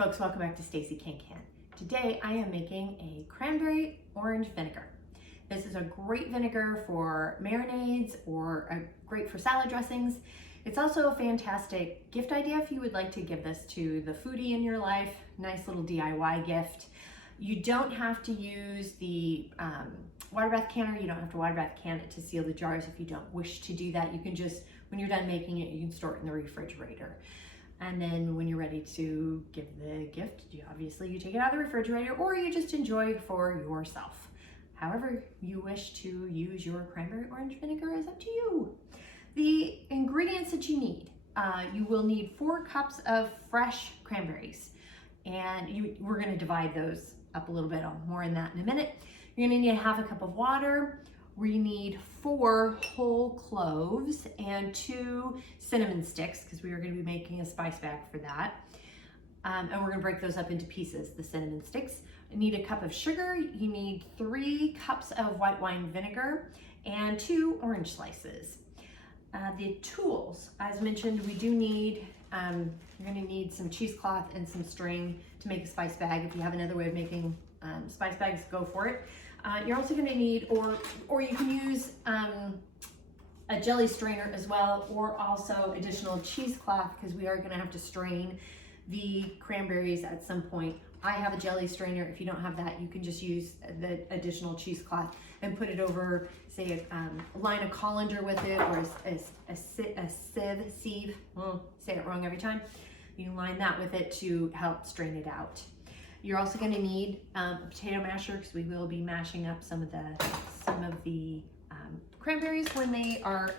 folks, welcome back to Stacey Can. Today I am making a cranberry orange vinegar. This is a great vinegar for marinades or great for salad dressings. It's also a fantastic gift idea if you would like to give this to the foodie in your life. Nice little DIY gift. You don't have to use the water bath canner. You don't have to water bath can it to seal the jars if you don't wish to do that. You can just, when you're done making it, you can store it in the refrigerator. And then when you're ready to give the gift, you take it out of the refrigerator or you just enjoy for yourself. However you wish to use your cranberry orange vinegar is up to you. The ingredients that you need, you will need 4 cups of fresh cranberries. And we're gonna divide those up a little bit. More on that in a minute. You're gonna need 1/2 cup of water. We need 4 whole cloves and 2 cinnamon sticks because we are going to be making a spice bag for that. And we're going to break those up into pieces, the cinnamon sticks. You need 1 cup of sugar. You need 3 cups of white wine vinegar and 2 orange slices. The tools, as mentioned, we do need, you're going to need some cheesecloth and some string to make a spice bag. If you have another way of making spice bags, go for it. You're also going to need, or you can use a jelly strainer as well, or also additional cheesecloth because we are going to have to strain the cranberries at some point. I have a jelly strainer. If you don't have that, you can just use the additional cheesecloth and put it over, say, a line of colander with it, or a sieve. Say it wrong every time. You can line that with it to help strain it out. You're also going to need a potato masher because we will be mashing up some of the cranberries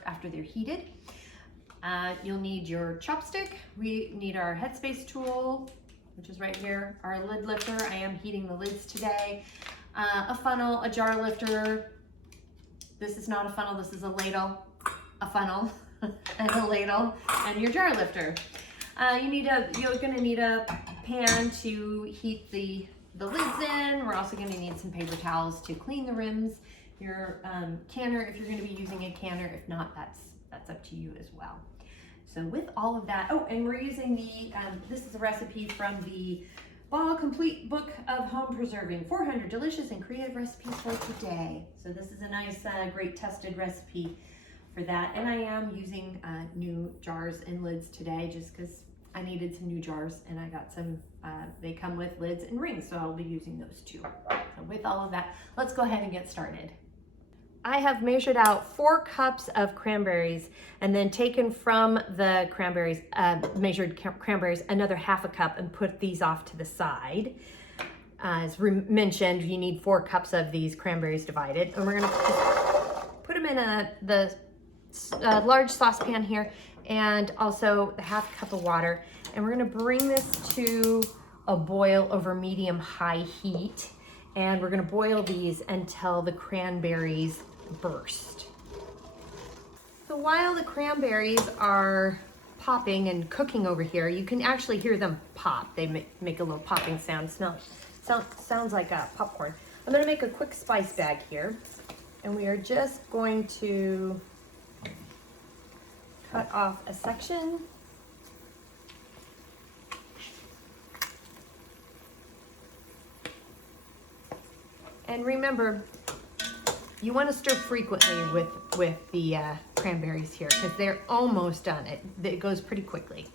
after they're heated. You'll need your chopstick. We need our Headspace tool, which is right here. Our lid lifter. I am heating the lids today. A funnel, a jar lifter. This is not a funnel. This is a ladle. A funnel and a ladle and your jar lifter. You're going to need a pan to heat the lids in. We're also going to need some paper towels to clean the rims. Your canner, if you're going to be using a canner. If not, that's up to you as well. So with all of that, and we're using this is a recipe from the Ball Complete Book of Home Preserving, 400 delicious and creative recipes for today. So this is a nice, great tested recipe for that. And I am using new jars and lids today just because I needed some new jars and I got some, they come with lids and rings, so I'll be using those too. So with all of that, let's go ahead and get started. I have measured out 4 cups of cranberries and then taken from the cranberries, measured cranberries, another 1/2 cup and put these off to the side. As mentioned, you need 4 cups of these cranberries divided. And we're gonna put them in the large saucepan here, and also the 1/2 cup of water. And we're gonna bring this to a boil over medium-high heat. And we're gonna boil these until the cranberries burst. So while the cranberries are popping and cooking over here, you can actually hear them pop. They make a little popping sound. Sounds like popcorn. I'm gonna make a quick spice bag here. And we are just going to cut off a section. And remember, you want to stir frequently with the cranberries here because they're almost done. It goes pretty quickly.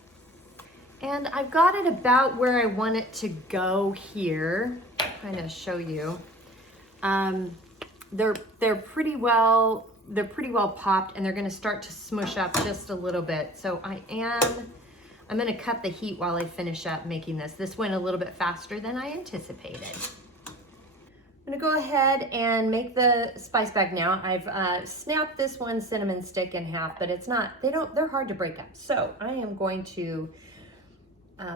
And I've got it about where I want it to go here. Kind of show you. They're pretty well popped, and they're going to start to smush up just a little bit. So I'm going to cut the heat while I finish up making this. This went a little bit faster than I anticipated. I'm going to go ahead and make the spice bag now. I've snapped this one cinnamon stick in half, but they're hard to break up. So I am going to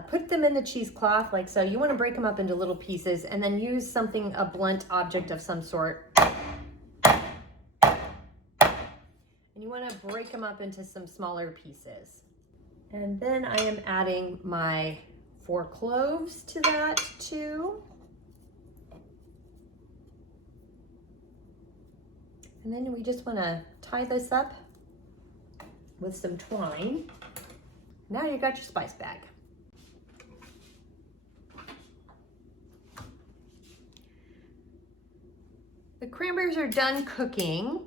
put them in the cheesecloth like so. You want to break them up into little pieces and then use a blunt object of some sort. And you want to break them up into some smaller pieces. And then I am adding my 4 cloves to that too. And then we just want to tie this up with some twine. Now you got your spice bag. The cranberries are done cooking,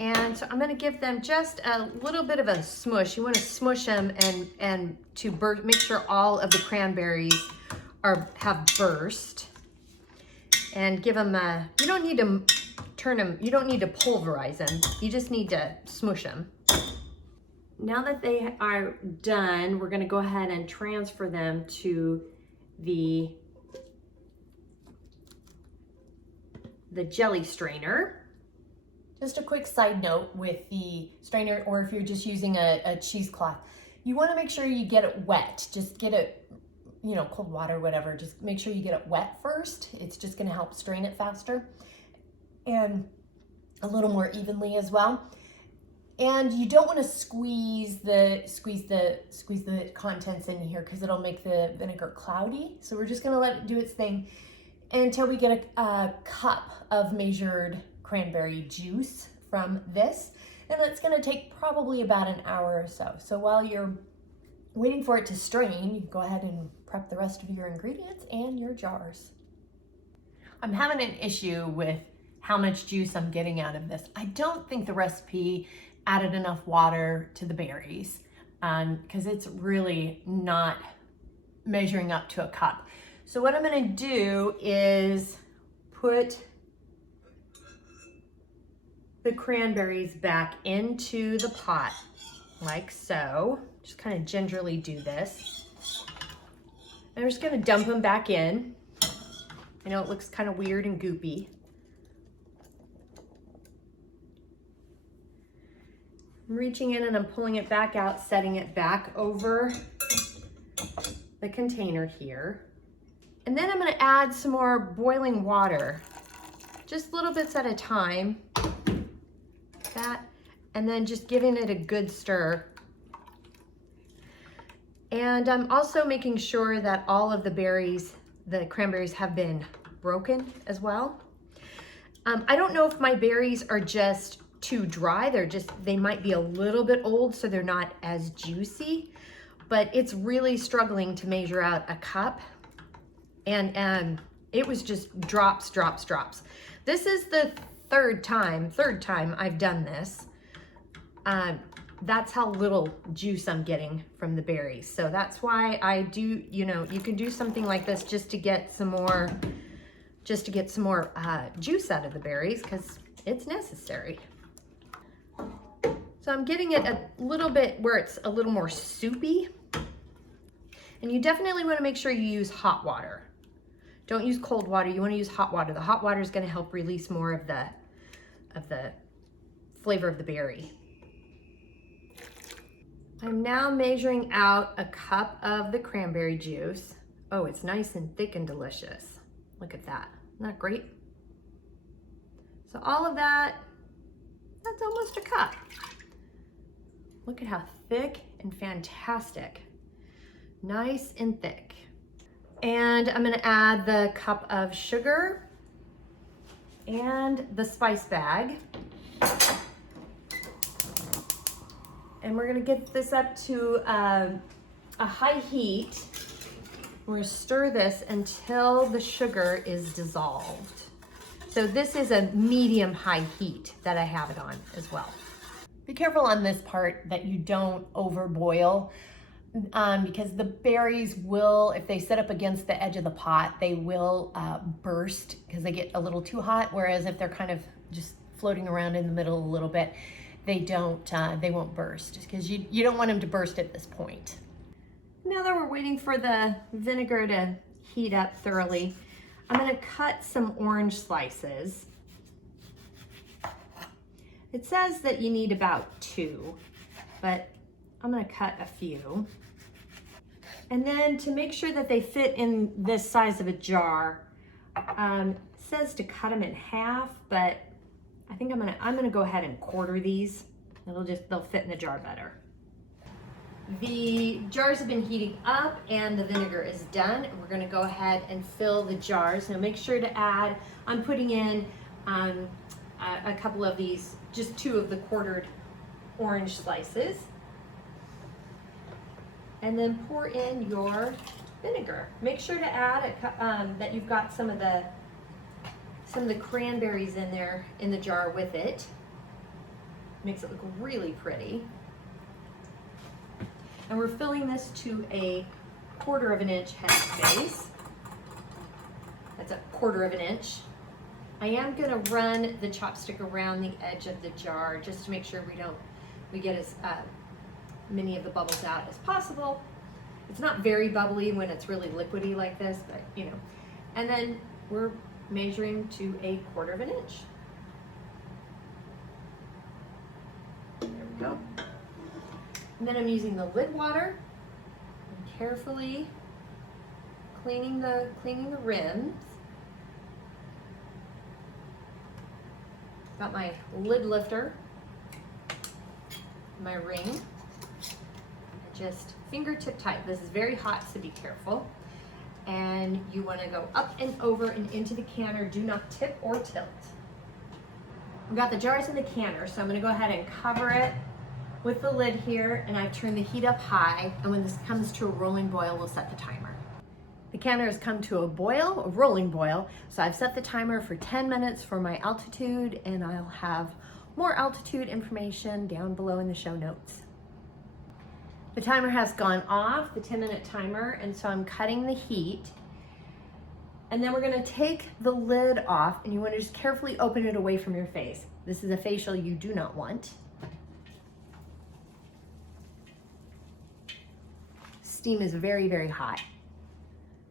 and so I'm gonna give them just a little bit of a smush. You wanna smush them and to make sure all of the cranberries have burst. And give them you don't need to turn them, you don't need to pulverize them, you just need to smush them. Now that they are done, we're gonna go ahead and transfer them to the jelly strainer. Just a quick side note with the strainer, or if you're just using a cheesecloth, you wanna make sure you get it wet. Just get it, you know, cold water, whatever, just make sure you get it wet first. It's just gonna help strain it faster and a little more evenly as well. And you don't wanna squeeze the contents in here because it'll make the vinegar cloudy. So we're just gonna let it do its thing until we get a cup of measured cranberry juice from this. And it's gonna take probably about an hour or so. So while you're waiting for it to strain, you can go ahead and prep the rest of your ingredients and your jars. I'm having an issue with how much juice I'm getting out of this. I don't think the recipe added enough water to the berries because it's really not measuring up to a cup. So what I'm gonna do is put the cranberries back into the pot like so. Just kind of gingerly do this. I'm just gonna dump them back in. I know it looks kind of weird and goopy. I'm reaching in and I'm pulling it back out, setting it back over the container here. And then I'm gonna add some more boiling water, just little bits at a time. That, and then just giving it a good stir. And I'm also making sure that all of the cranberries have been broken as well. I don't know if my berries are just too dry. They might be a little bit old, so they're not as juicy, but it's really struggling to measure out a cup. And it was just drops, drops, drops. This is the third time I've done this. That's how little juice I'm getting from the berries. So that's why I do, you know, you can do something like this just to get some more juice out of the berries because it's necessary. So I'm getting it a little bit where it's a little more soupy. And you definitely want to make sure you use hot water. Don't use cold water, you want to use hot water. The hot water is going to help release more of the flavor of the berry. I'm now measuring out a cup of the cranberry juice. Oh, it's nice and thick and delicious. Look at that, isn't that great? So all of that's almost a cup. Look at how thick and fantastic. Nice and thick. And I'm gonna add the cup of sugar and the spice bag. And we're gonna get this up to a high heat. We're gonna stir this until the sugar is dissolved. So this is a medium-high heat that I have it on as well. Be careful on this part that you don't overboil because the berries will, if they sit up against the edge of the pot, they will burst because they get a little too hot. Whereas if they're kind of just floating around in the middle a little bit, they won't burst because you don't want them to burst at this point. Now that we're waiting for the vinegar to heat up thoroughly, I'm gonna cut some orange slices. It says that you need about 2, but I'm gonna cut a few. And then to make sure that they fit in this size of a jar, it says to cut them in half, but I think I'm gonna go ahead and quarter these. They'll fit in the jar better. The jars have been heating up and the vinegar is done. We're gonna go ahead and fill the jars. Now make sure to add, I'm putting in a couple of these, just 2 of the quartered orange slices. And then pour in your vinegar. Make sure to add that you've got some of the some of the cranberries in there in the jar with it. Makes it look really pretty. And we're filling this to a 1/4 inch headspace. That's a 1/4 inch. I am gonna run the chopstick around the edge of the jar just to make sure we get as many of the bubbles out as possible. It's not very bubbly when it's really liquidy like this, but you know. And then we're measuring to a 1/4 inch. There we go. And then I'm using the lid water and carefully cleaning the rims. Got my lid lifter, my ring, just fingertip tight. This is very hot, so be careful. And you want to go up and over and into the canner. Do not tip or tilt. We've got the jars in the canner, so I'm going to go ahead and cover it with the lid here, and I've turned the heat up high, and when this comes to a rolling boil, we'll set the timer. The canner has come to a boil, a rolling boil, so I've set the timer for 10 minutes for my altitude, and I'll have more altitude information down below in the show notes. The timer has gone off, the 10-minute timer, and so I'm cutting the heat. And then we're gonna take the lid off, and you wanna just carefully open it away from your face. This is a facial you do not want. Steam is very, very hot.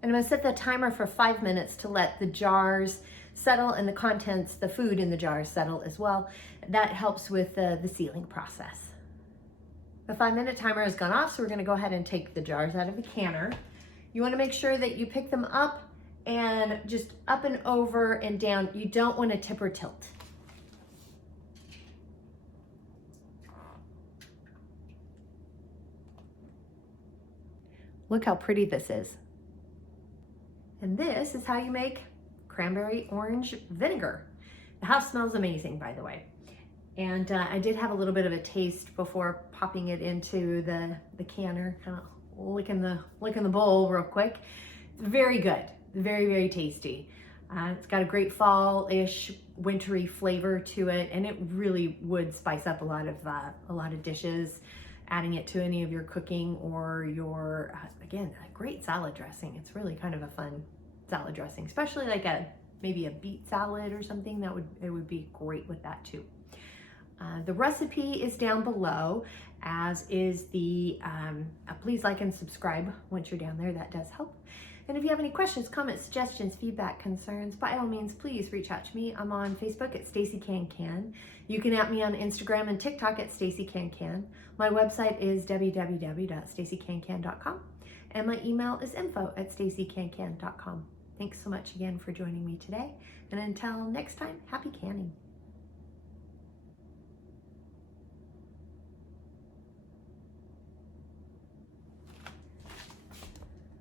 And I'm gonna set the timer for 5 minutes to let the jars settle and the contents, the food in the jars settle as well. That helps with the sealing process. The 5-minute timer has gone off, so we're gonna go ahead and take the jars out of the canner. You wanna make sure that you pick them up and just up and over and down. You don't wanna tip or tilt. Look how pretty this is. And this is how you make cranberry orange vinegar. The house smells amazing, by the way. And I did have a little bit of a taste before popping it into the canner, kind of licking the bowl real quick. It's very good, very, very tasty. It's got a great fall-ish, wintry flavor to it, and it really would spice up a lot of dishes. Adding it to any of your cooking or your, again, a great salad dressing. It's really kind of a fun salad dressing, especially like maybe a beet salad or something. It would be great with that too. The recipe is down below, as is the, please like and subscribe once you're down there, that does help. And if you have any questions, comments, suggestions, feedback, concerns, by all means, please reach out to me. I'm on Facebook at Stacey Can. You can at me on Instagram and TikTok at Stacey Can. My website is www.staceycancan.com, and my email is info@staceycancan.com. Thanks so much again for joining me today, and until next time, happy canning.